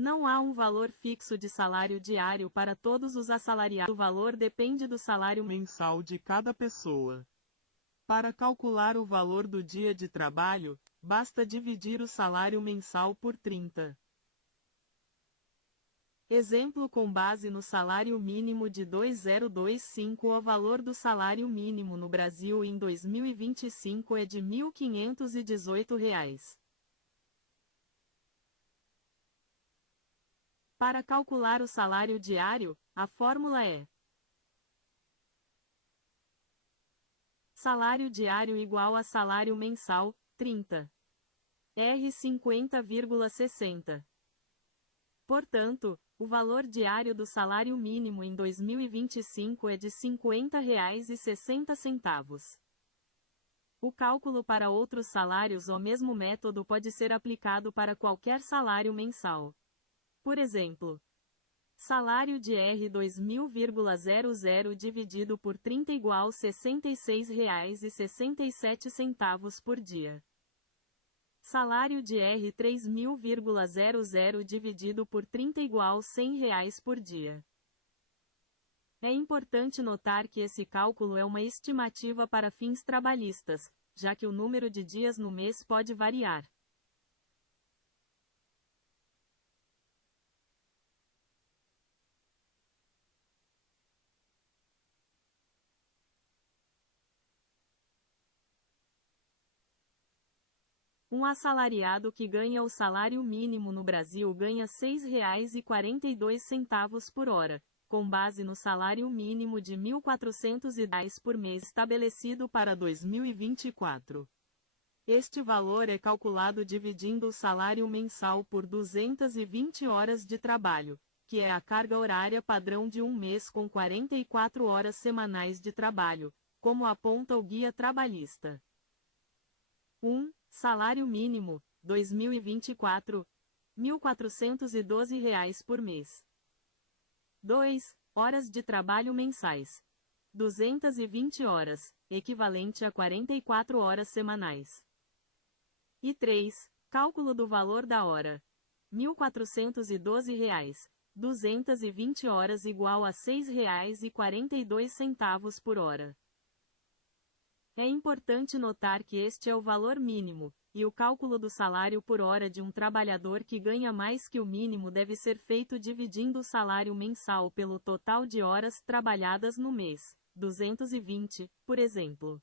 Não há um valor fixo de salário diário para todos os assalariados. O valor depende do salário mensal de cada pessoa. Para calcular o valor do dia de trabalho, basta dividir o salário mensal por 30. Exemplo: com base no salário mínimo de 2025, o valor do salário mínimo no Brasil em 2025 é de R$ 1.518. Para calcular o salário diário, a fórmula é: salário diário igual a salário mensal, 30. R 50,60. Portanto, o valor diário do salário mínimo em 2025 é de R$ 50,60. O cálculo para outros salários ou mesmo método pode ser aplicado para qualquer salário mensal. Por exemplo, salário de R$ 2.000,00 dividido por 30 igual R$ 66,67 por dia. Salário de R$ 3.000,00 dividido por 30 igual R$ 100 por dia. É importante notar que esse cálculo é uma estimativa para fins trabalhistas, já que o número de dias no mês pode variar. Um assalariado que ganha o salário mínimo no Brasil ganha R$ 6,42 por hora, com base no salário mínimo de R$ 1.410 por mês estabelecido para 2024. Este valor é calculado dividindo o salário mensal por 220 horas de trabalho, que é a carga horária padrão de um mês com 44 horas semanais de trabalho, como aponta o Guia Trabalhista. 1. Salário mínimo, 2024, R$ 1.412 por mês. 2. Horas de trabalho mensais. 220 horas, equivalente a 44 horas semanais. E 3. Cálculo do valor da hora. R$ 1.412, 220 horas igual a R$ 6,42 por hora. É importante notar que este é o valor mínimo, e o cálculo do salário por hora de um trabalhador que ganha mais que o mínimo deve ser feito dividindo o salário mensal pelo total de horas trabalhadas no mês, 220, por exemplo.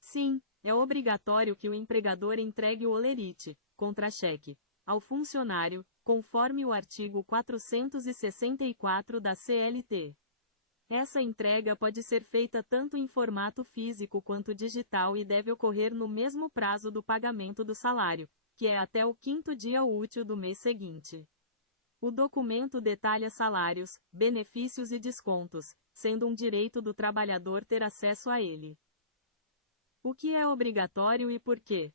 Sim, é obrigatório que o empregador entregue o holerite, contra-cheque, ao funcionário, conforme o artigo 464 da CLT. Essa entrega pode ser feita tanto em formato físico quanto digital e deve ocorrer no mesmo prazo do pagamento do salário, que é até o 5º dia útil do mês seguinte. O documento detalha salários, benefícios e descontos, sendo um direito do trabalhador ter acesso a ele. O que é obrigatório e por quê?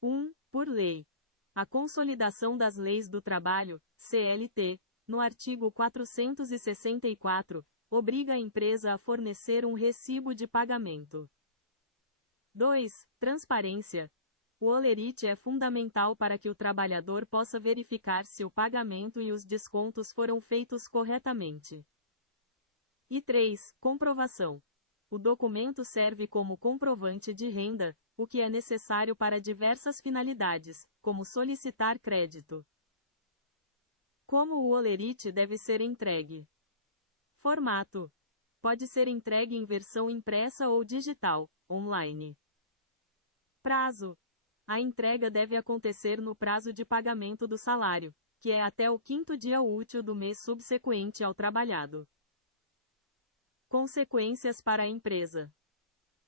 1. Por lei. A Consolidação das Leis do Trabalho, CLT, no artigo 464, obriga a empresa a fornecer um recibo de pagamento. 2. Transparência. O holerite é fundamental para que o trabalhador possa verificar se o pagamento e os descontos foram feitos corretamente. E 3. Comprovação. O documento serve como comprovante de renda, o que é necessário para diversas finalidades, como solicitar crédito. Como o holerite deve ser entregue? Formato. Pode ser entregue em versão impressa ou digital, online. Prazo. A entrega deve acontecer no prazo de pagamento do salário, que é até o 5º dia útil do mês subsequente ao trabalhado. Consequências para a empresa.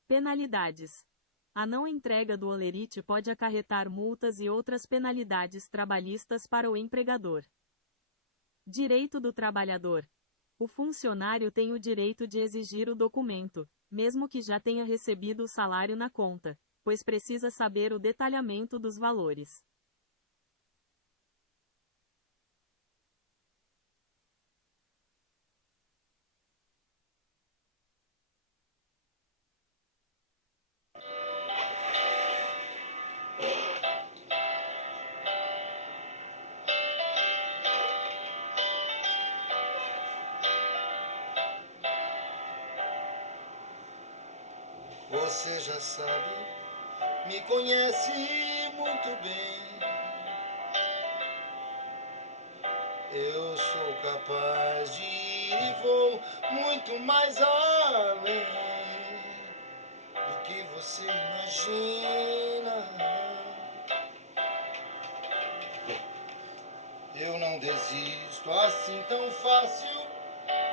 Penalidades. A não entrega do holerite pode acarretar multas e outras penalidades trabalhistas para o empregador. Direito do trabalhador. O funcionário tem o direito de exigir o documento, mesmo que já tenha recebido o salário na conta, pois precisa saber o detalhamento dos valores. Você já sabe, me conhece muito bem. Eu sou capaz de ir e vou muito mais além do que você imagina. Eu não desisto assim tão fácil,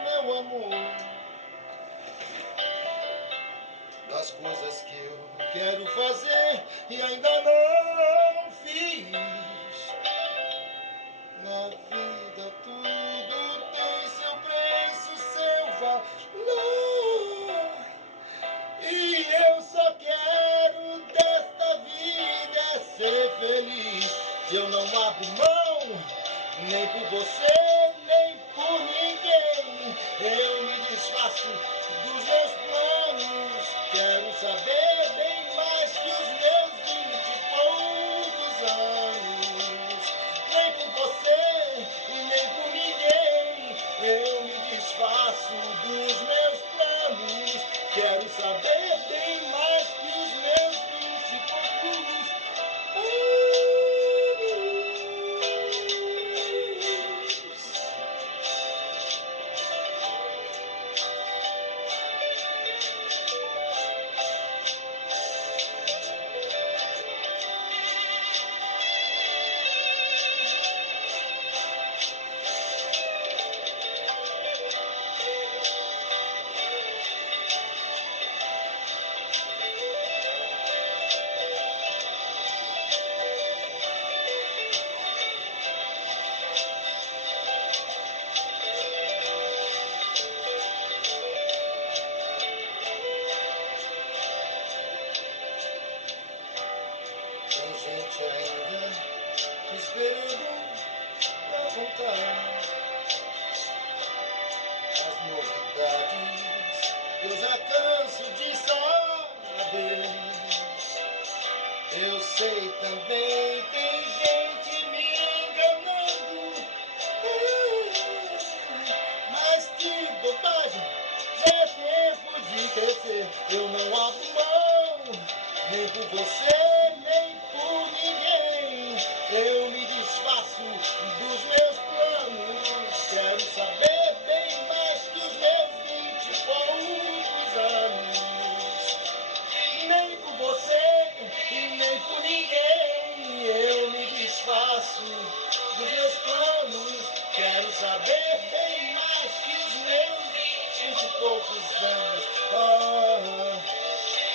meu amor, das coisas que eu quero fazer e ainda não fiz. Na vida tudo tem seu preço, seu valor. E eu só quero desta vida é ser feliz. Eu não abro mão, nem por você, nem por ninguém. Eu me desfaço dos meus planos. Quero saber bem mais que os meus 20 e poucos anos. Nem por você e nem por ninguém. Eu me desfaço dos meus planos. Quero saber bem mais que os meus 20 e poucos anos. Tem gente ainda esperando pra contar as novidades. Eu já canso de saber. Eu sei também tem gente me enganando. Mas que bobagem, já é tempo de crescer. Eu não abro mão, nem por você, nem por ninguém. Eu me desfaço dos meus planos. Quero saber bem mais que os meus 20 e poucos anos. Nem por você e nem por ninguém. Eu me desfaço dos meus planos. Quero saber bem mais que os meus 20 e poucos anos.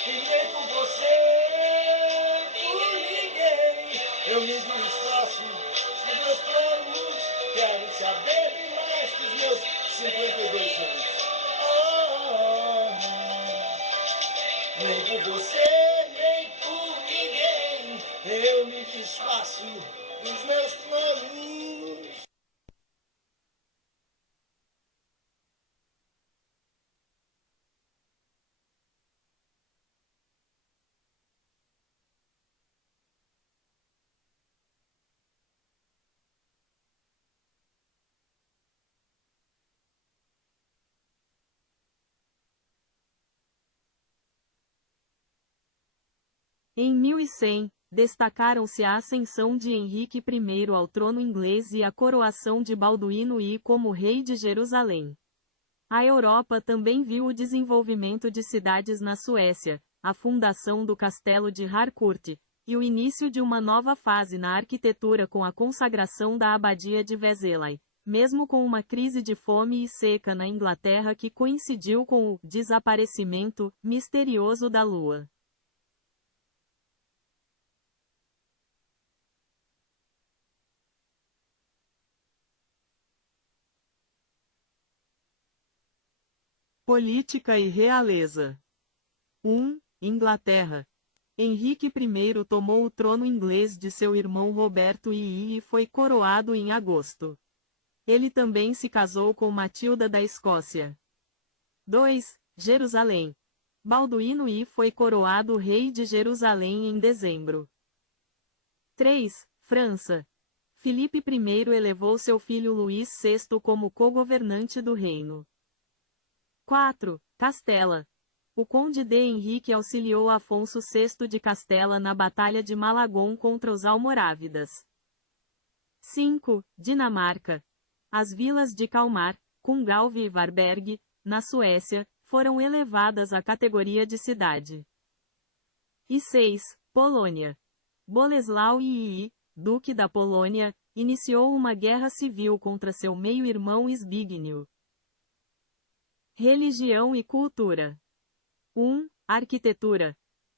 E nem por você, por ninguém. Eu me desfaço dos meus planos. Quero saber bem mais que os meus 52 anos. Nem por você, nem por ninguém. Eu me desfaço dos meus planos. Em 1100, destacaram-se a ascensão de Henrique I ao trono inglês e a coroação de Balduíno I como rei de Jerusalém. A Europa também viu o desenvolvimento de cidades na Suécia, a fundação do castelo de Harcourt, e o início de uma nova fase na arquitetura com a consagração da abadia de Vézelay, mesmo com uma crise de fome e seca na Inglaterra que coincidiu com o desaparecimento misterioso da Lua. Política e realeza. 1. Inglaterra. Henrique I tomou o trono inglês de seu irmão Roberto II e foi coroado em agosto. Ele também se casou com Matilda da Escócia. 2. Jerusalém. Balduíno I foi coroado rei de Jerusalém em dezembro. 3. França. Filipe I elevou seu filho Luís VI como co-governante do reino. 4. Castela. O conde de Henrique auxiliou Afonso VI de Castela na Batalha de Malagon contra os almorávidas. 5. Dinamarca. As vilas de Kalmar, Kungalv e Varberg, na Suécia, foram elevadas à categoria de cidade. E 6. Polônia. Bolesław II, duque da Polônia, iniciou uma guerra civil contra seu meio-irmão Zbigniew. Religião e cultura. 1. Arquitetura.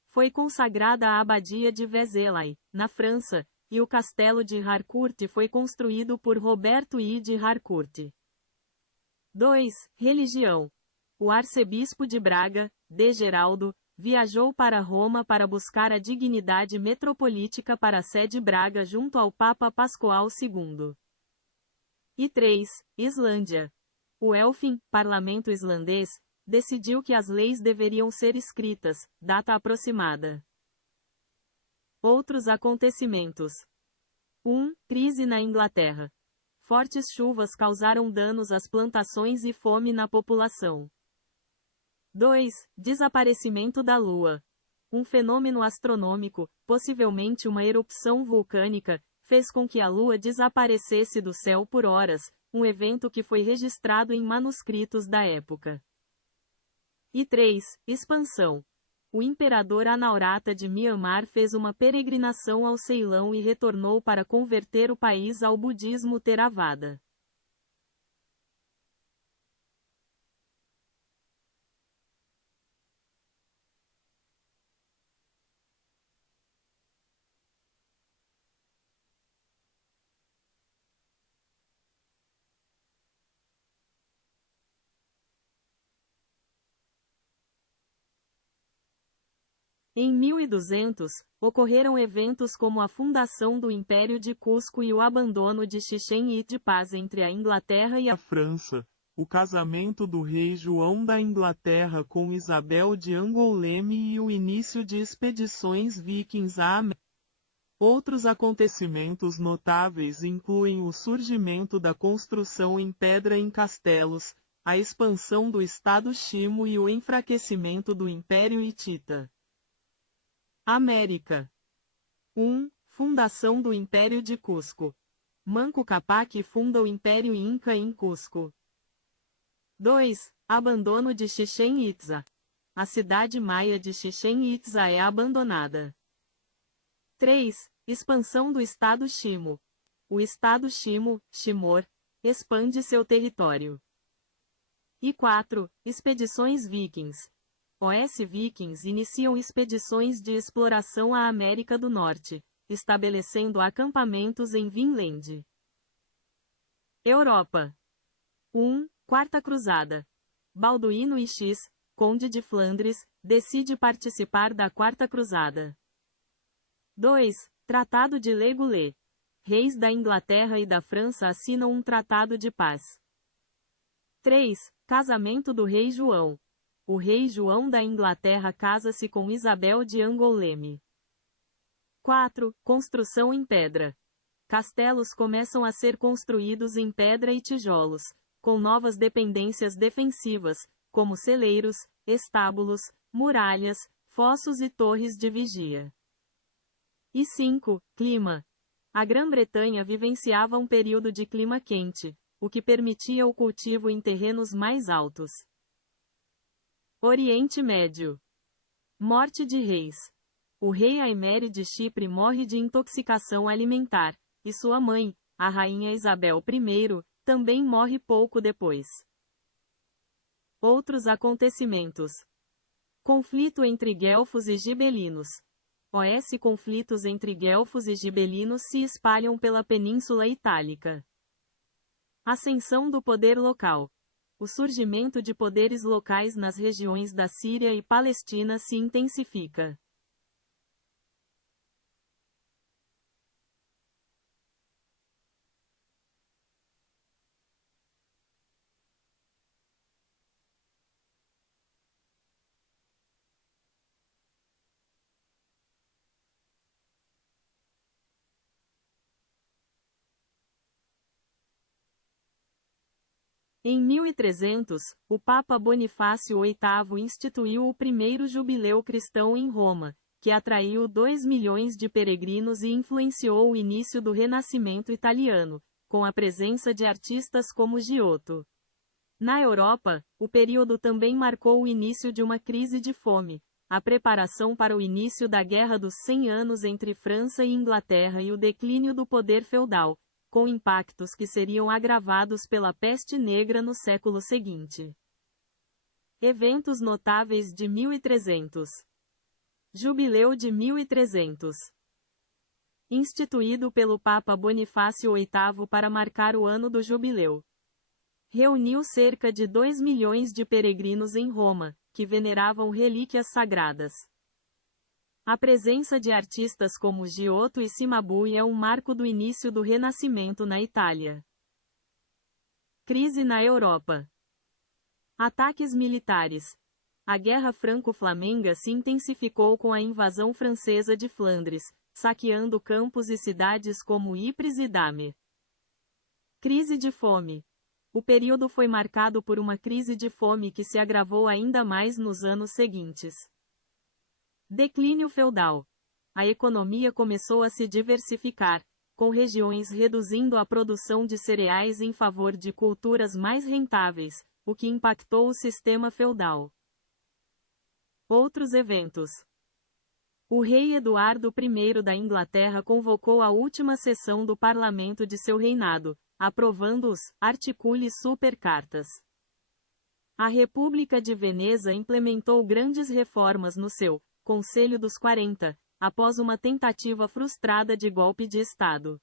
Foi consagrada a abadia de Vézelay, na França, e o castelo de Harcourt foi construído por Roberto I de Harcourt. 2. Religião. O arcebispo de Braga, D. Geraldo, viajou para Roma para buscar a dignidade metropolítica para a sede Braga junto ao Papa Pascoal II. E 3. Islândia. O Elfing, parlamento islandês, decidiu que as leis deveriam ser escritas, data aproximada. Outros acontecimentos. 1. Crise na Inglaterra. Fortes chuvas causaram danos às plantações e fome na população. 2. Desaparecimento da Lua. Um fenômeno astronômico, possivelmente uma erupção vulcânica, fez com que a Lua desaparecesse do céu por horas, um evento que foi registrado em manuscritos da época. E 3. Expansão. O imperador Anaurata de Myanmar fez uma peregrinação ao Ceilão e retornou para converter o país ao budismo Theravada. Em 1200, ocorreram eventos como a fundação do Império de Cusco e o abandono de Chichen Itzá entre a Inglaterra e a França, o casamento do rei João da Inglaterra com Isabel de Anguleme e o início de expedições vikings à América. Outros acontecimentos notáveis incluem o surgimento da construção em pedra em castelos, a expansão do Estado Chimo e o enfraquecimento do Império Hitita. América. 1. Fundação do Império de Cusco. Manco Cápac funda o Império Inca em Cusco. 2. Abandono de Chichen Itzá. A cidade maia de Chichen Itzá é abandonada. 3. Expansão do Estado Chimo. O Estado Chimo, Chimor, expande seu território. E 4. Expedições vikings. Os vikings iniciam expedições de exploração à América do Norte, estabelecendo acampamentos em Vinland. Europa. 1. Quarta Cruzada. Balduíno X, conde de Flandres, decide participar da Quarta Cruzada. 2. Tratado de Legulé. Reis da Inglaterra e da França assinam um tratado de paz. 3. Casamento do rei João. O rei João da Inglaterra casa-se com Isabel de Anguleme. 4. Construção em pedra. Castelos começam a ser construídos em pedra e tijolos, com novas dependências defensivas, como celeiros, estábulos, muralhas, fossos e torres de vigia. E 5. Clima. A Grã-Bretanha vivenciava um período de clima quente, o que permitia o cultivo em terrenos mais altos. Oriente Médio. Morte de reis. O rei Aimeri de Chipre morre de intoxicação alimentar, e sua mãe, a rainha Isabel I, também morre pouco depois. Outros acontecimentos. Conflito entre guelfos e gibelinos. Os conflitos entre guelfos e gibelinos se espalham pela Península Itálica. Ascensão do poder local. O surgimento de poderes locais nas regiões da Síria e Palestina se intensifica. Em 1300, o Papa Bonifácio VIII instituiu o primeiro jubileu cristão em Roma, que atraiu 2 milhões de peregrinos e influenciou o início do Renascimento italiano, com a presença de artistas como Giotto. Na Europa, o período também marcou o início de uma crise de fome, a preparação para o início da Guerra dos 100 Anos entre França e Inglaterra e o declínio do poder feudal, com impactos que seriam agravados pela peste negra no século seguinte. Eventos notáveis de 1300. Jubileu de 1300. Instituído pelo Papa Bonifácio VIII para marcar o ano do jubileu. Reuniu cerca de 2 milhões de peregrinos em Roma, que veneravam relíquias sagradas. A presença de artistas como Giotto e Cimabue é um marco do início do Renascimento na Itália. Crise na Europa. Ataques militares. A Guerra Franco-Flamenga se intensificou com a invasão francesa de Flandres, saqueando campos e cidades como Ypres e Damme. Crise de fome. O período foi marcado por uma crise de fome que se agravou ainda mais nos anos seguintes. Declínio feudal. A economia começou a se diversificar, com regiões reduzindo a produção de cereais em favor de culturas mais rentáveis, o que impactou o sistema feudal. Outros eventos. O rei Eduardo I da Inglaterra convocou a última sessão do parlamento de seu reinado, aprovando os Articuli Super Cartas. A República de Veneza implementou grandes reformas no seu Conselho dos 40, após uma tentativa frustrada de golpe de Estado.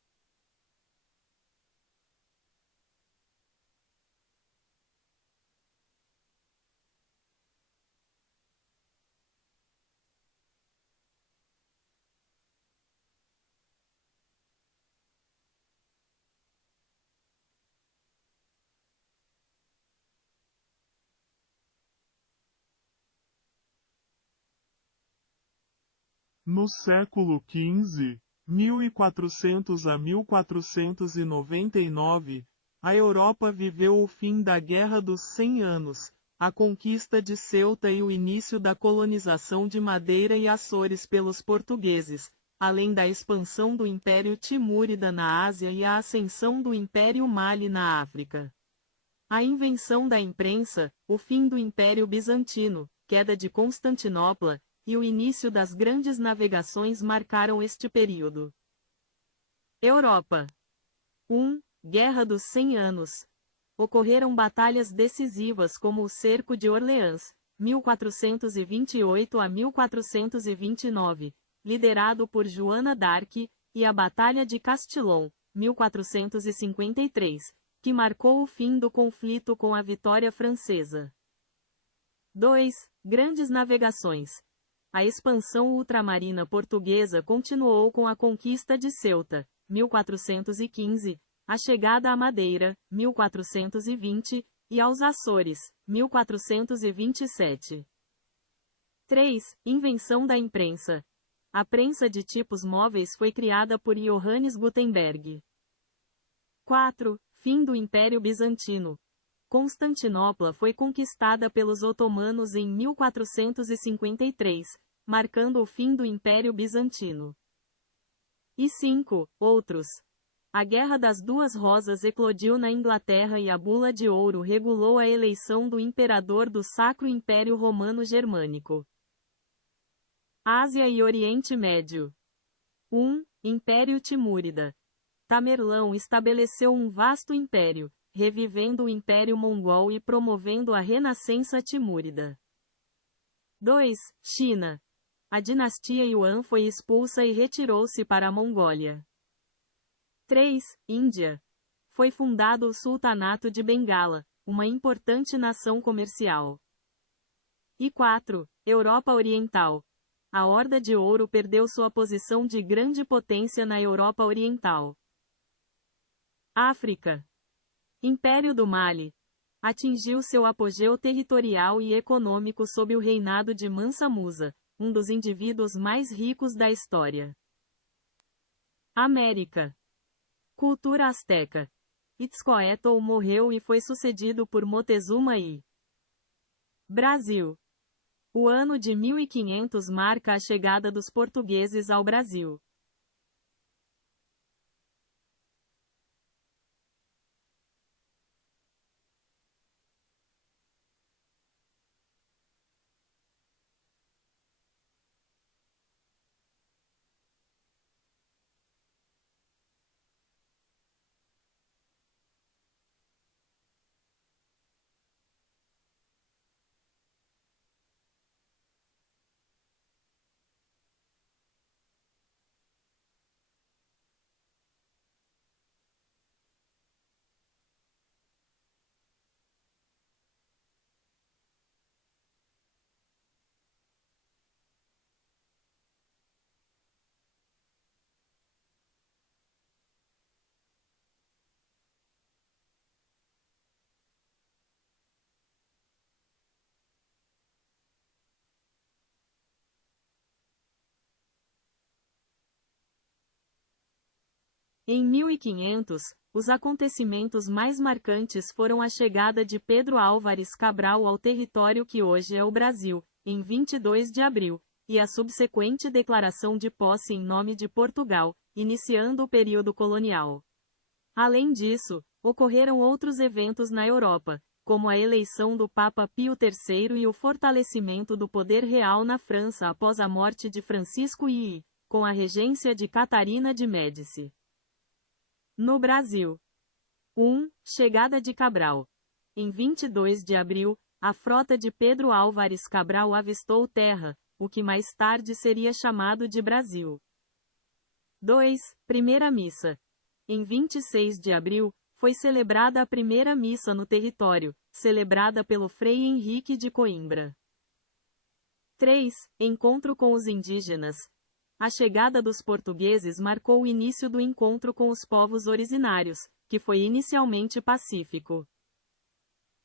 No século XV, 1400 a 1499, a Europa viveu o fim da Guerra dos 100 Anos, a conquista de Ceuta e o início da colonização de Madeira e Açores pelos portugueses, além da expansão do Império Timúrida na Ásia e a ascensão do Império Mali na África. A invenção da imprensa, o fim do Império Bizantino, queda de Constantinopla, e o início das grandes navegações marcaram este período. Europa. 1. Guerra dos 100 Anos. Ocorreram batalhas decisivas como o Cerco de Orleans, 1428 a 1429, liderado por Joana d'Arc, e a Batalha de Castillon, 1453, que marcou o fim do conflito com a vitória francesa. 2. Grandes navegações. A expansão ultramarina portuguesa continuou com a conquista de Ceuta, 1415, a chegada à Madeira, 1420, e aos Açores, 1427. 3. Invenção da imprensa. A prensa de tipos móveis foi criada por Johannes Gutenberg. 4. Fim do Império Bizantino. Constantinopla foi conquistada pelos otomanos em 1453, marcando o fim do Império Bizantino. E 5. Outros. A Guerra das Duas Rosas eclodiu na Inglaterra e a Bula de Ouro regulou a eleição do imperador do Sacro Império Romano Germânico. Ásia e Oriente Médio. 1. Império Timúrida. Tamerlão estabeleceu um vasto império, revivendo o Império Mongol e promovendo a renascença timúrida. 2. China. A dinastia Yuan foi expulsa e retirou-se para a Mongólia. 3. Índia. Foi fundado o Sultanato de Bengala, uma importante nação comercial. E 4. Europa Oriental. A Horda de Ouro perdeu sua posição de grande potência na Europa Oriental. África. Império do Mali. Atingiu seu apogeu territorial e econômico sob o reinado de Mansa Musa, um dos indivíduos mais ricos da história. América. Cultura asteca. Itzcoatl morreu e foi sucedido por Moctezuma I. Brasil. O ano de 1500 marca a chegada dos portugueses ao Brasil. Em 1500, os acontecimentos mais marcantes foram a chegada de Pedro Álvares Cabral ao território que hoje é o Brasil, em 22 de abril, e a subsequente declaração de posse em nome de Portugal, iniciando o período colonial. Além disso, ocorreram outros eventos na Europa, como a eleição do Papa Pio III e o fortalecimento do poder real na França após a morte de Francisco I, com a regência de Catarina de Médici. No Brasil. 1. Chegada de Cabral. Em 22 de abril, a frota de Pedro Álvares Cabral avistou terra, o que mais tarde seria chamado de Brasil. 2. Primeira missa. Em 26 de abril, foi celebrada a primeira missa no território, celebrada pelo Frei Henrique de Coimbra. 3. Encontro com os indígenas. A chegada dos portugueses marcou o início do encontro com os povos originários, que foi inicialmente pacífico.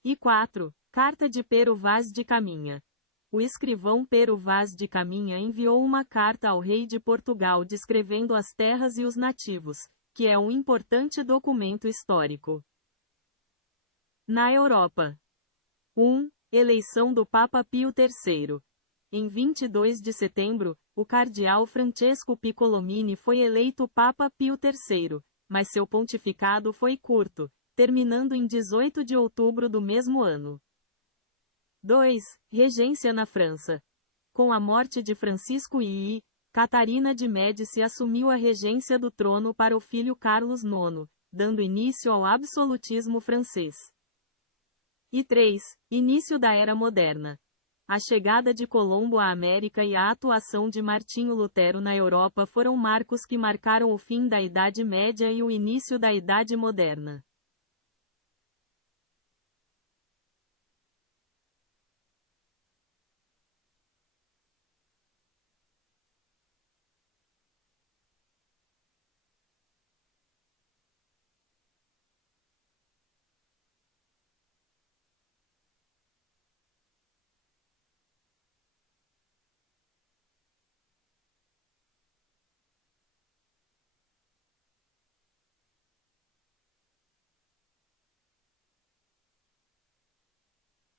E 4. Carta de Pero Vaz de Caminha. O escrivão Pero Vaz de Caminha enviou uma carta ao rei de Portugal descrevendo as terras e os nativos, que é um importante documento histórico. Na Europa. 1. Eleição do Papa Pio III. Em 22 de setembro, o cardeal Francesco Piccolomini foi eleito Papa Pio III, mas seu pontificado foi curto, terminando em 18 de outubro do mesmo ano. 2. Regência na França. Com a morte de Francisco I, Catarina de Médici assumiu a regência do trono para o filho Carlos IX, dando início ao absolutismo francês. E 3. Início da Era Moderna. A chegada de Colombo à América e a atuação de Martinho Lutero na Europa foram marcos que marcaram o fim da Idade Média e o início da Idade Moderna.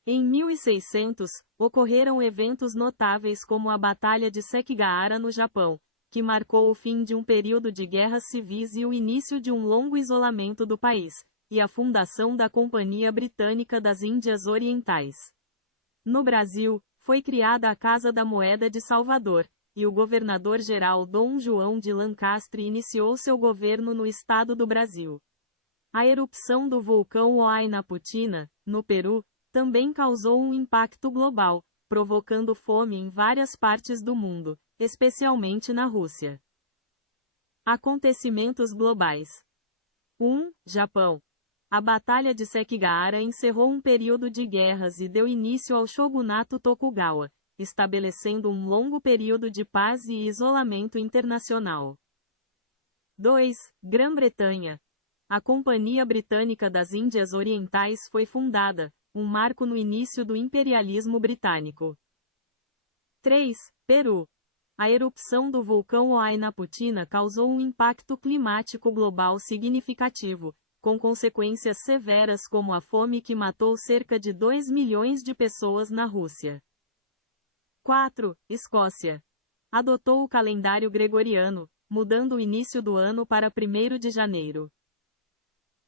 Em 1600, ocorreram eventos notáveis como a Batalha de Sekigahara no Japão, que marcou o fim de um período de guerras civis e o início de um longo isolamento do país, e a fundação da Companhia Britânica das Índias Orientais. No Brasil, foi criada a Casa da Moeda de Salvador, e o governador-geral Dom João de Lancastre iniciou seu governo no estado do Brasil. A erupção do vulcão Huayna Puttina, no Peru, também causou um impacto global, provocando fome em várias partes do mundo, especialmente na Rússia. Acontecimentos globais. 1. Japão. A Batalha de Sekigahara encerrou um período de guerras e deu início ao shogunato Tokugawa, estabelecendo um longo período de paz e isolamento internacional. 2. Grã-Bretanha. A Companhia Britânica das Índias Orientais foi fundada, um marco no início do imperialismo britânico. 3. Peru. A erupção do vulcão Huayna Puttina causou um impacto climático global significativo, com consequências severas como a fome que matou cerca de 2 milhões de pessoas na Rússia. 4. Escócia. Adotou o calendário gregoriano, mudando o início do ano para 1º de janeiro.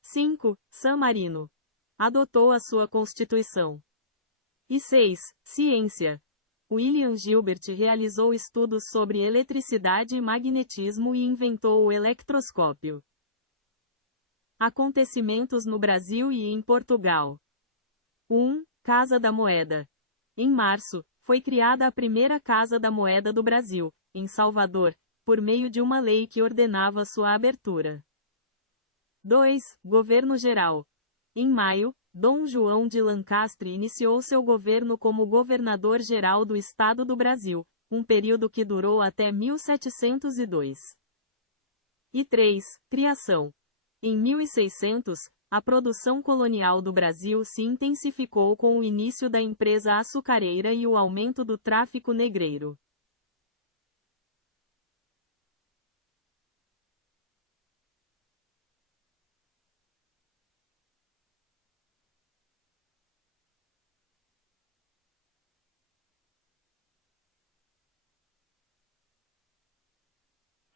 5. San Marino. Adotou a sua Constituição. E 6. Ciência. William Gilbert realizou estudos sobre eletricidade e magnetismo e inventou o electroscópio. Acontecimentos no Brasil e em Portugal. 1. Casa da Moeda. Em março, foi criada a primeira Casa da Moeda do Brasil, em Salvador, por meio de uma lei que ordenava sua abertura. 2. Governo Geral. Em maio, Dom João de Lancastre iniciou seu governo como governador-geral do Estado do Brasil, um período que durou até 1702. E 3. Criação. Em 1600, a produção colonial do Brasil se intensificou com o início da empresa açucareira e o aumento do tráfico negreiro.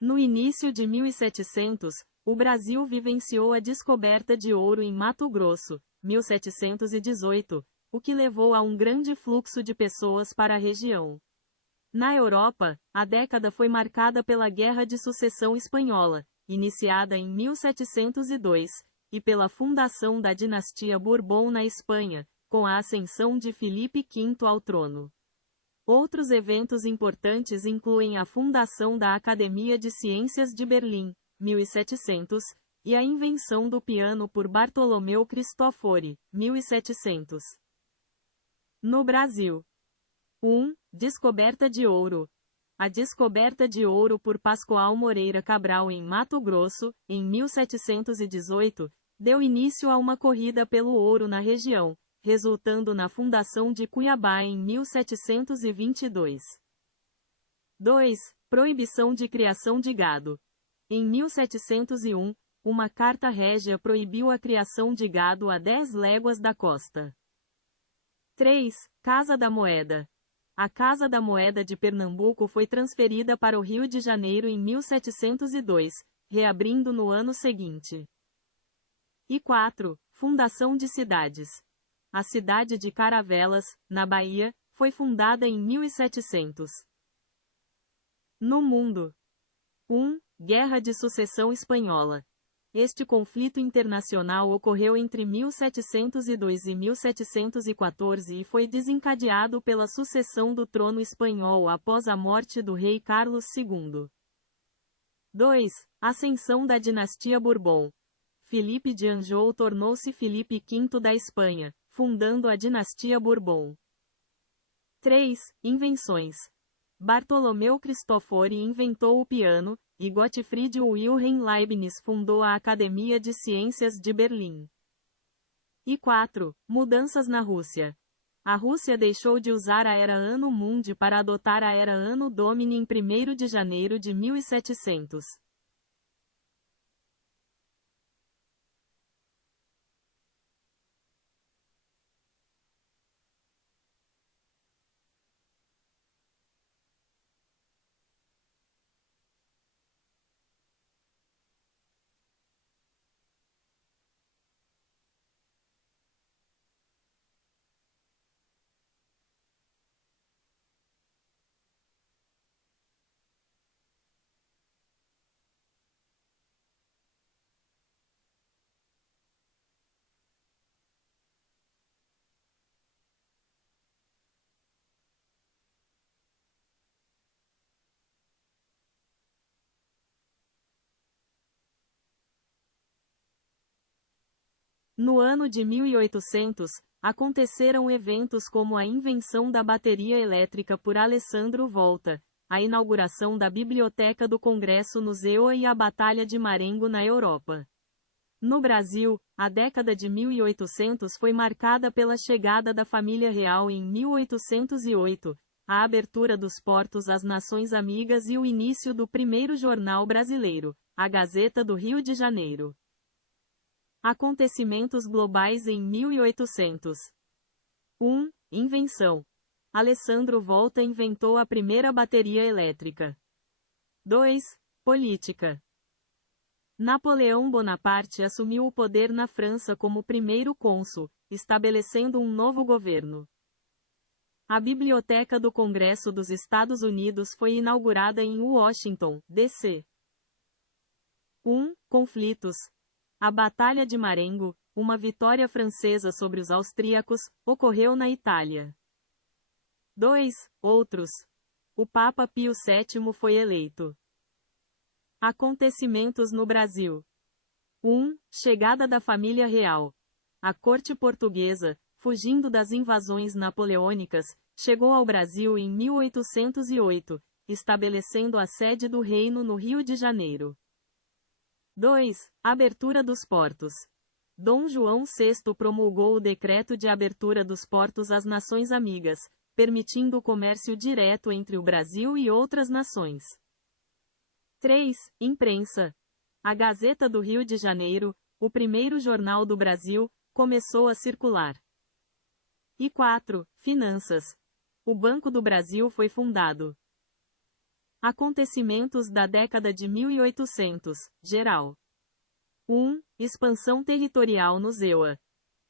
No início de 1700, o Brasil vivenciou a descoberta de ouro em Mato Grosso, 1718, o que levou a um grande fluxo de pessoas para a região. Na Europa, a década foi marcada pela Guerra de Sucessão Espanhola, iniciada em 1702, e pela fundação da dinastia Bourbon na Espanha, com a ascensão de Filipe V ao trono. Outros eventos importantes incluem a fundação da Academia de Ciências de Berlim, 1700, e a invenção do piano por Bartolomeu Cristofori, 1700. No Brasil. 1. Descoberta de ouro. A descoberta de ouro por Pascoal Moreira Cabral em Mato Grosso, em 1718, deu início a uma corrida pelo ouro na região, resultando na fundação de Cuiabá em 1722. 2. Proibição de criação de gado. Em 1701, uma carta régia proibiu a criação de gado a 10 léguas da costa. 3. Casa da Moeda. A Casa da Moeda de Pernambuco foi transferida para o Rio de Janeiro em 1702, reabrindo no ano seguinte. E 4. Fundação de cidades. A cidade de Caravelas, na Bahia, foi fundada em 1700. No mundo. 1. Guerra de Sucessão Espanhola. Este conflito internacional ocorreu entre 1702 e 1714 e foi desencadeado pela sucessão do trono espanhol após a morte do rei Carlos II. 2. Ascensão da dinastia Bourbon. Filipe de Anjou tornou-se Filipe V da Espanha, fundando a dinastia Bourbon. 3. Invenções. Bartolomeu Cristofori inventou o piano, e Gottfried Wilhelm Leibniz fundou a Academia de Ciências de Berlim. E 4. Mudanças na Rússia. A Rússia deixou de usar a Era Anno Mundi para adotar a Era Anno Domini em 1º de janeiro de 1700. No ano de 1800, aconteceram eventos como a invenção da bateria elétrica por Alessandro Volta, a inauguração da Biblioteca do Congresso no ZEUA e a Batalha de Marengo na Europa. No Brasil, a década de 1800 foi marcada pela chegada da família real em 1808, a abertura dos portos às nações amigas e o início do primeiro jornal brasileiro, a Gazeta do Rio de Janeiro. Acontecimentos globais em 1800. 1. Invenção. Alessandro Volta inventou a primeira bateria elétrica. 2. Política. Napoleão Bonaparte assumiu o poder na França como primeiro cônsul, estabelecendo um novo governo. A Biblioteca do Congresso dos Estados Unidos foi inaugurada em Washington, D.C. 1. Conflitos. A Batalha de Marengo, uma vitória francesa sobre os austríacos, ocorreu na Itália. 2. Outros. O Papa Pio VII foi eleito. Acontecimentos no Brasil. 1. Chegada da família real. A corte portuguesa, fugindo das invasões napoleônicas, chegou ao Brasil em 1808, estabelecendo a sede do reino no Rio de Janeiro. 2. Abertura dos portos. Dom João VI promulgou o decreto de abertura dos portos às nações amigas, permitindo o comércio direto entre o Brasil e outras nações. 3. Imprensa. A Gazeta do Rio de Janeiro, o primeiro jornal do Brasil, começou a circular. E 4. Finanças. O Banco do Brasil foi fundado. Acontecimentos da década de 1800, geral. 1. Expansão territorial no ZEUA.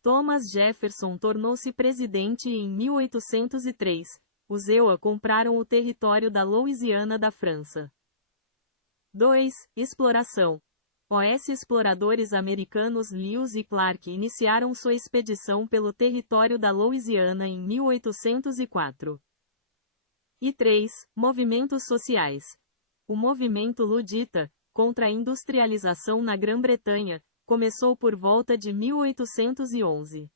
Thomas Jefferson tornou-se presidente em 1803. Os ZEUA compraram o território da Louisiana da França. 2. Exploração. OS exploradores americanos Lewis e Clark iniciaram sua expedição pelo território da Louisiana em 1804. E 3. Movimentos sociais. O movimento ludita, contra a industrialização na Grã-Bretanha, começou por volta de 1811.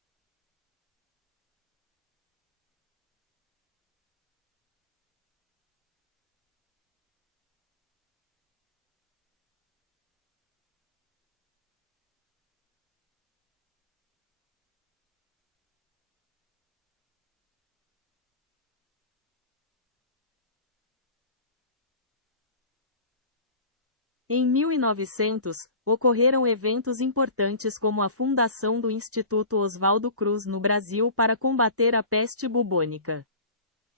Em 1900, ocorreram eventos importantes como a fundação do Instituto Oswaldo Cruz no Brasil para combater a peste bubônica.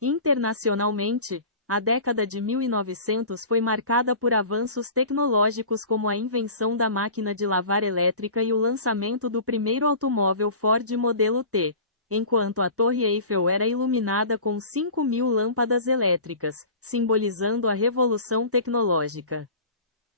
Internacionalmente, a década de 1900 foi marcada por avanços tecnológicos como a invenção da máquina de lavar elétrica e o lançamento do primeiro automóvel Ford modelo T, enquanto a Torre Eiffel era iluminada com 5.000 lâmpadas elétricas, simbolizando a revolução tecnológica.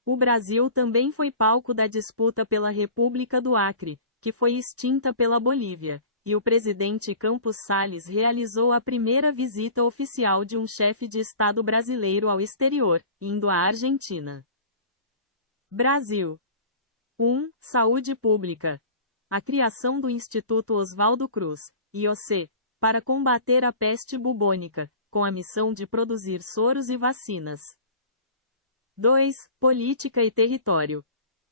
O Brasil também foi palco da disputa pela República do Acre, que foi extinta pela Bolívia, e o presidente Campos Salles realizou a primeira visita oficial de um chefe de Estado brasileiro ao exterior, indo à Argentina. Brasil. 1. Saúde pública. A criação do Instituto Oswaldo Cruz, IOC, para combater a peste bubônica, com a missão de produzir soros e vacinas. 2. Política e território.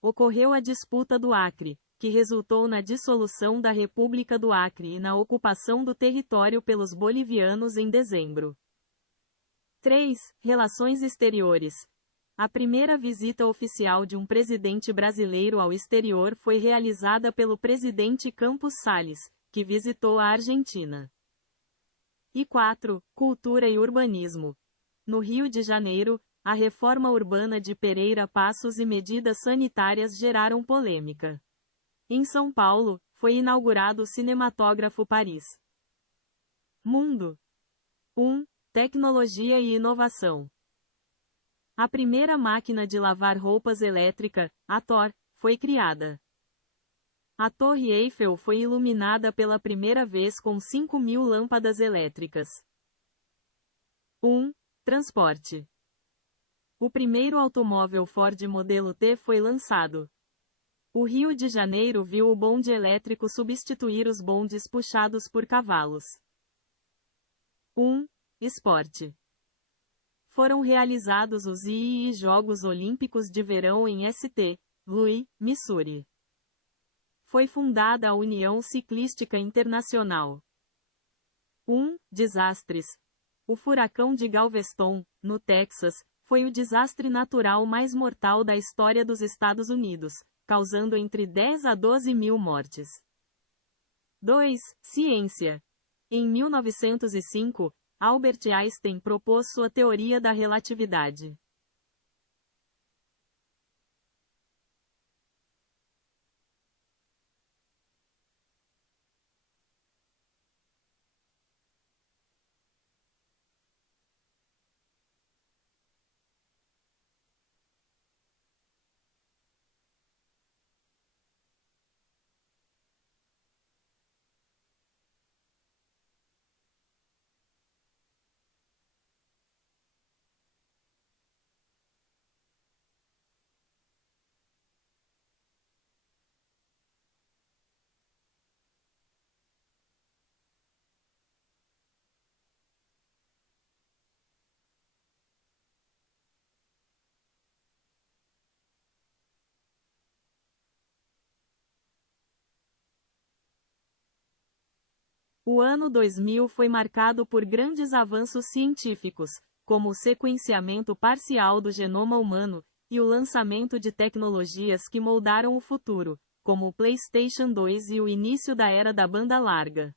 Ocorreu a disputa do Acre, que resultou na dissolução da República do Acre e na ocupação do território pelos bolivianos em dezembro. 3. Relações exteriores. A primeira visita oficial de um presidente brasileiro ao exterior foi realizada pelo presidente Campos Salles, que visitou a Argentina. E 4. Cultura e urbanismo. No Rio de Janeiro, a reforma urbana de Pereira Passos e medidas sanitárias geraram polêmica. Em São Paulo, foi inaugurado o Cinematógrafo Paris. Mundo. 1. Tecnologia e inovação. A primeira máquina de lavar roupas elétrica, a Thor, foi criada. A Torre Eiffel foi iluminada pela primeira vez com 5.000 lâmpadas elétricas. 1. Transporte. O primeiro automóvel Ford modelo T foi lançado. O Rio de Janeiro viu o bonde elétrico substituir os bondes puxados por cavalos. 1. Esporte. Foram realizados os II Jogos Olímpicos de Verão em St. Louis, Missouri. Foi fundada a União Ciclística Internacional. 1. Desastres. O furacão de Galveston, no Texas, foi o desastre natural mais mortal da história dos Estados Unidos, causando entre 10 a 12 mil mortes. 2. Ciência. Em 1905, Albert Einstein propôs sua teoria da relatividade. O ano 2000 foi marcado por grandes avanços científicos, como o sequenciamento parcial do genoma humano, e o lançamento de tecnologias que moldaram o futuro, como o PlayStation 2 e o início da era da banda larga.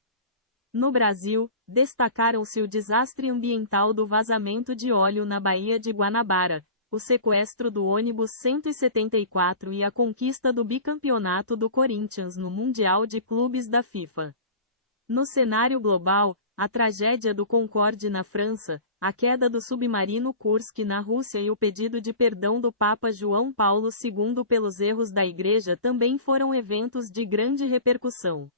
No Brasil, destacaram-se o desastre ambiental do vazamento de óleo na Baía de Guanabara, o sequestro do ônibus 174 e a conquista do bicampeonato do Corinthians no Mundial de Clubes da FIFA. No cenário global, a tragédia do Concorde na França, a queda do submarino Kursk na Rússia e o pedido de perdão do Papa João Paulo II pelos erros da Igreja também foram eventos de grande repercussão.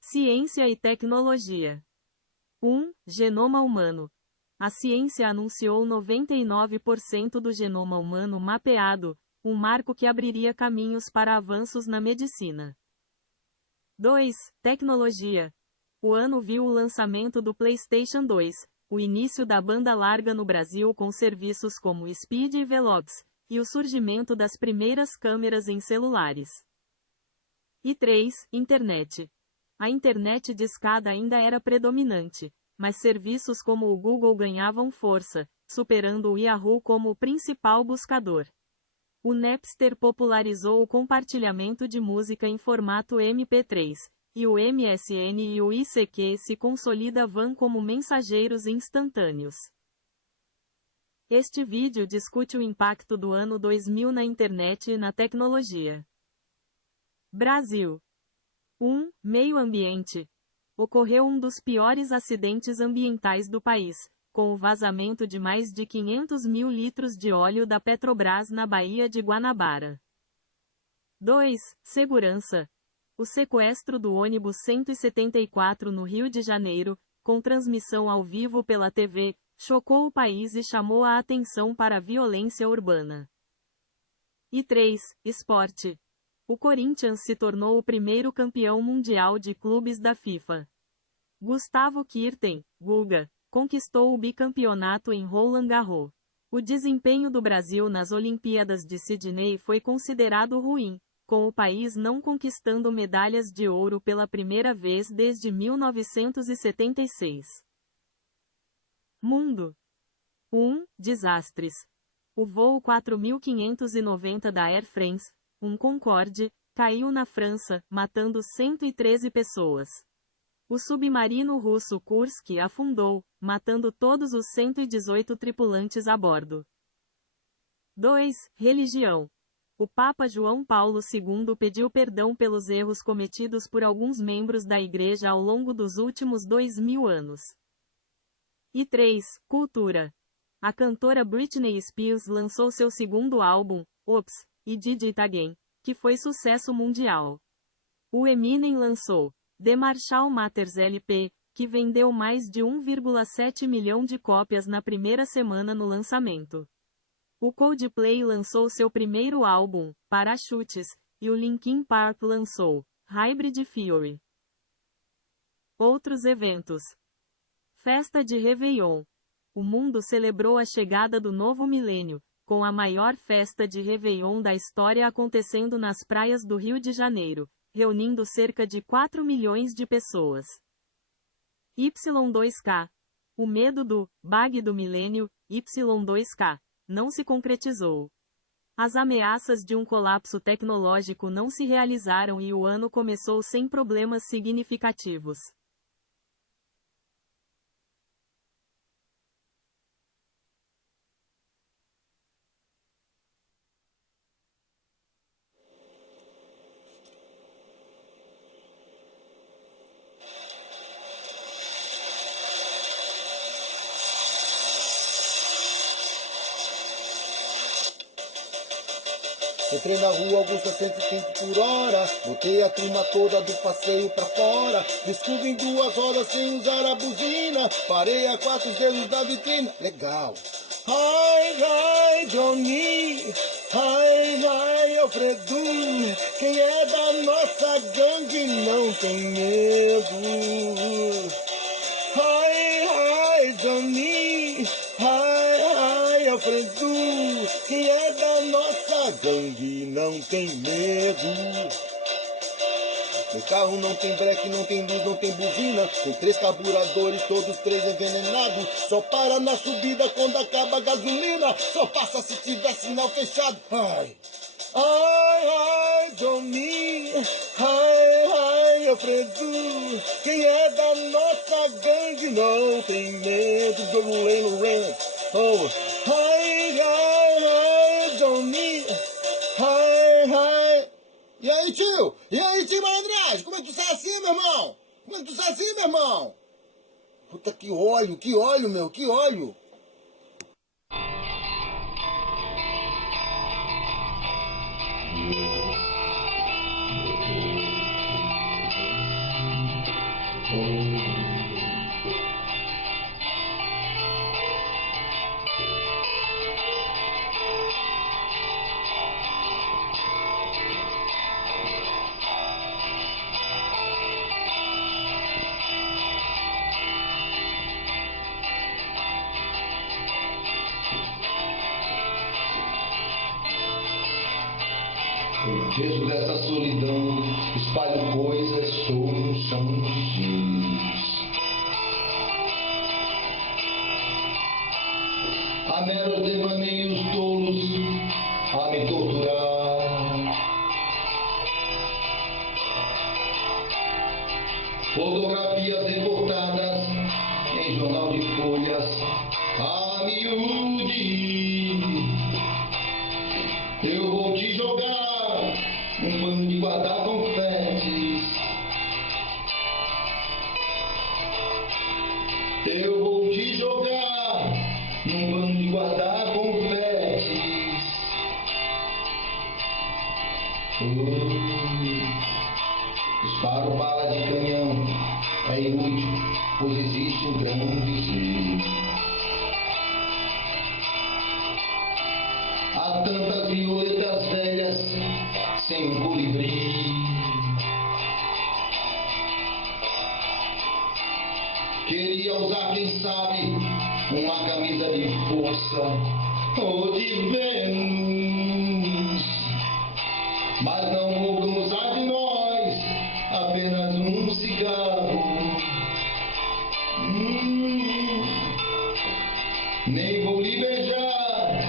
Ciência e tecnologia. 1. Genoma humano. A ciência anunciou 99% do genoma humano mapeado, um marco que abriria caminhos para avanços na medicina. 2. Tecnologia. O ano viu o lançamento do PlayStation 2, o início da banda larga no Brasil com serviços como Speed e Velox, e o surgimento das primeiras câmeras em celulares. E 3. Internet. A internet discada ainda era predominante, mas serviços como o Google ganhavam força, superando o Yahoo como o principal buscador. O Napster popularizou o compartilhamento de música em formato MP3, e o MSN e o ICQ se consolidavam como mensageiros instantâneos. Este vídeo discute o impacto do ano 2000 na internet e na tecnologia. Brasil. 1. Meio ambiente. Ocorreu um dos piores acidentes ambientais do país, com o vazamento de mais de 500 mil litros de óleo da Petrobras na Baía de Guanabara. 2. Segurança. O sequestro do ônibus 174 no Rio de Janeiro, com transmissão ao vivo pela TV, chocou o país e chamou a atenção para a violência urbana. E 3. Esporte. O Corinthians se tornou o primeiro campeão mundial de clubes da FIFA. Gustavo Kuerten, Guga, conquistou o bicampeonato em Roland Garros. O desempenho do Brasil nas Olimpíadas de Sydney foi considerado ruim, com o país não conquistando medalhas de ouro pela primeira vez desde 1976. Mundo. 1. Desastres. O voo 4590 da Air France, um Concorde, caiu na França, matando 113 pessoas. O submarino russo Kursk afundou, matando todos os 118 tripulantes a bordo. 2. Religião. O Papa João Paulo II pediu perdão pelos erros cometidos por alguns membros da Igreja ao longo dos últimos 2000 anos. E 3. Cultura. A cantora Britney Spears lançou seu segundo álbum, Oops, e Did It Again, que foi sucesso mundial. O Eminem lançou The Marshall Mathers LP, que vendeu mais de 1,7 milhão de cópias na primeira semana no lançamento. O Coldplay lançou seu primeiro álbum, Parachutes, e o Linkin Park lançou Hybrid Theory. Outros eventos. Festa de Réveillon. O mundo celebrou a chegada do novo milênio, com a maior festa de Réveillon da história acontecendo nas praias do Rio de Janeiro, reunindo cerca de 4 milhões de pessoas. Y2K. O medo do bug do milênio, Y2K, não se concretizou. As ameaças de um colapso tecnológico não se realizaram e o ano começou sem problemas significativos. Entrei na rua Augusta 120 por hora, botei a turma toda do passeio pra fora, fiz curva em 2 rodas sem usar a buzina, parei a 4 dedos da vitrina, legal. Hi, hi, Johnny, hi, hi, Alfredo, quem é da nossa gangue não tem medo. Hi, hi, Johnny, hi, hi, Alfredo, quem é da nossa gangue não tem medo. Meu carro não tem breque, não tem luz, não tem buzina, tem 3 carburadores, todos 3 envenenados. Só para na subida quando acaba a gasolina, só passa se tiver sinal fechado. Ai, ai, ai, Johnny, ai, ai, Alfredo, quem é da nossa gangue não tem medo. Do Leno Ranch. Oh, ai, ai, ai, Johnny, ai, ai. E aí, tio? E aí, tio Malandragem? Como é que tu sai assim, meu irmão? Como é que tu sai assim, meu irmão? Puta, que óleo, meu, que óleo. Peso dessa solidão, espalho coisas sobre um chão de giz. Há meros devaneios tolos a me torturar. Fotografias recortadas em jornal de folhas a miúde. Eu vou te jogar um pano de guardar confetes. Eu vou te jogar um pano de guardar confetes. Disparo bala de canhão é inútil, pois existe um grão vizinho. Há tantas violetas velhas sem um colibri. Queria usar, quem sabe, uma camisa de força ou de Vênus, mas não vou usar de nós apenas um cigarro. Nem vou lhe beijar,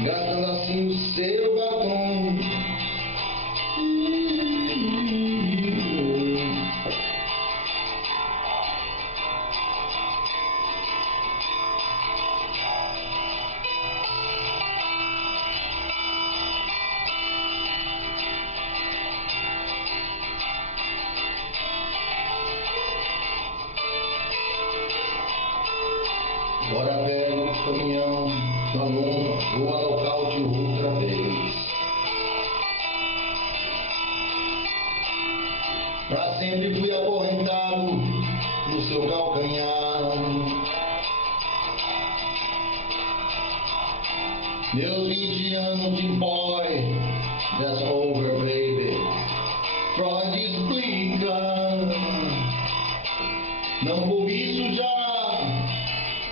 gastando assim o seu batom. Bora velho, caminhão, da lona, vou a nocaute outra vez. Pra sempre fui acorrentado no seu calcanhar. Meus 20 anos de boy, that's over baby. Freud explica, não vou isso já.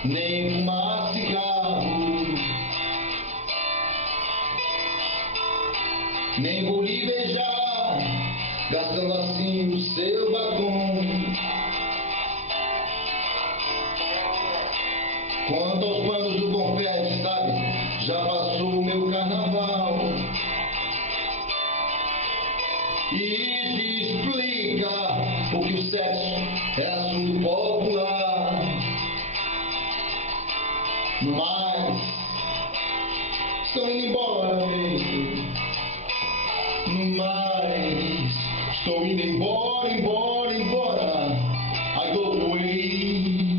Nem fumar cigarro, nem vou lhe beijar, gastando assim o seu batom. Quanto aos panos do confete, sabe, Já passou o meu carnaval e se explica porque o sexo é assunto popular. Mas estou indo embora, baby. No mais, estou indo embora, embora, embora. I go away,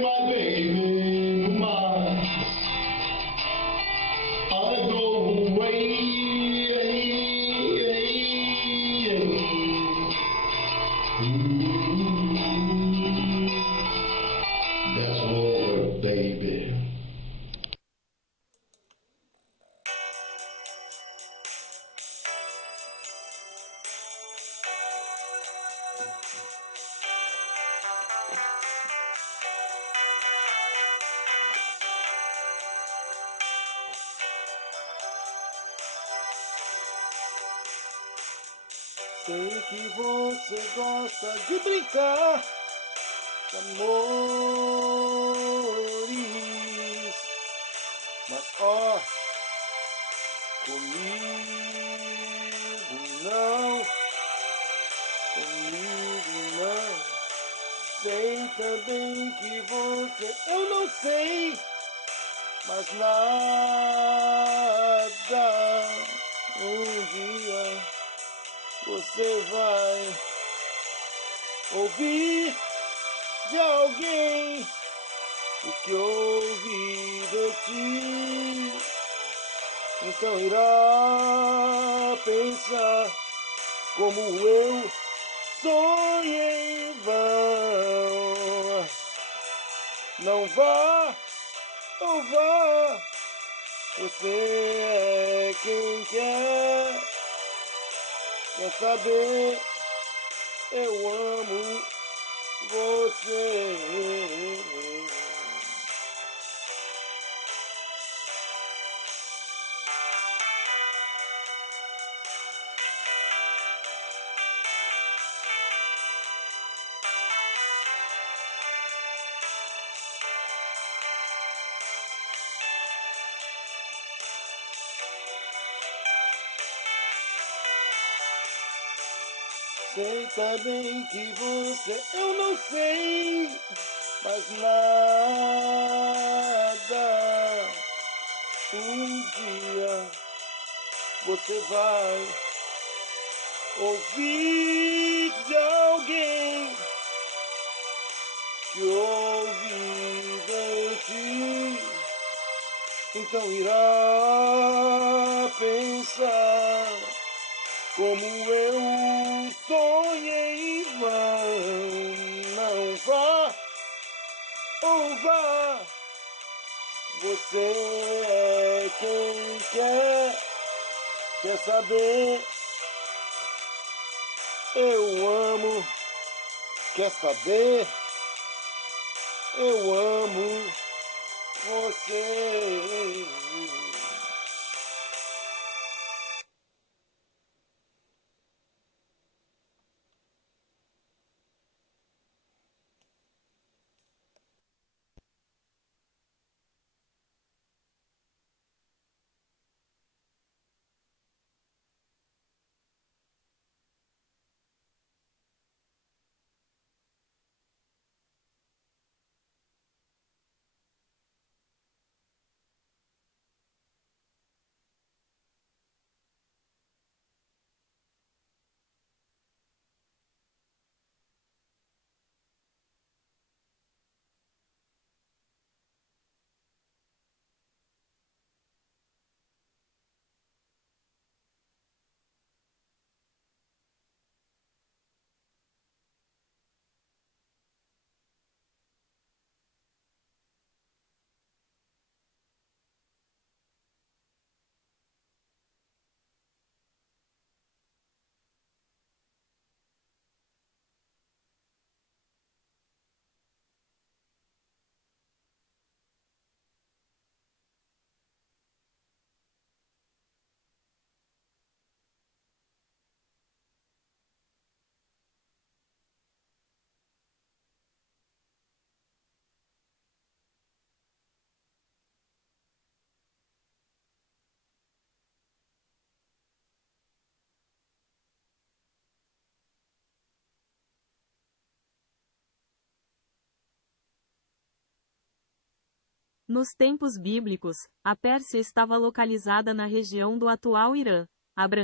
my baby. No mais, I go away. That's over, baby. Sei que você gosta de brincar de amores, mas ó, comigo não. Sei também que você, eu não sei, mas nada, um dia você vai ouvir de alguém o que ouvi de ti. Então irá pensar como eu sonhei em vão. Não vá, ou vá, você é quem quer saber, eu amo você. Sei também que você, eu não sei, mas nada, um dia você vai ouvir de alguém que ouvi de ti. Então irá pensar como eu sonhei em vão. Não vá, ou vá, você é quem quer saber, eu amo, quer saber, eu amo você. Nos tempos bíblicos, a Pérsia estava localizada na região do atual Irã, abrangendo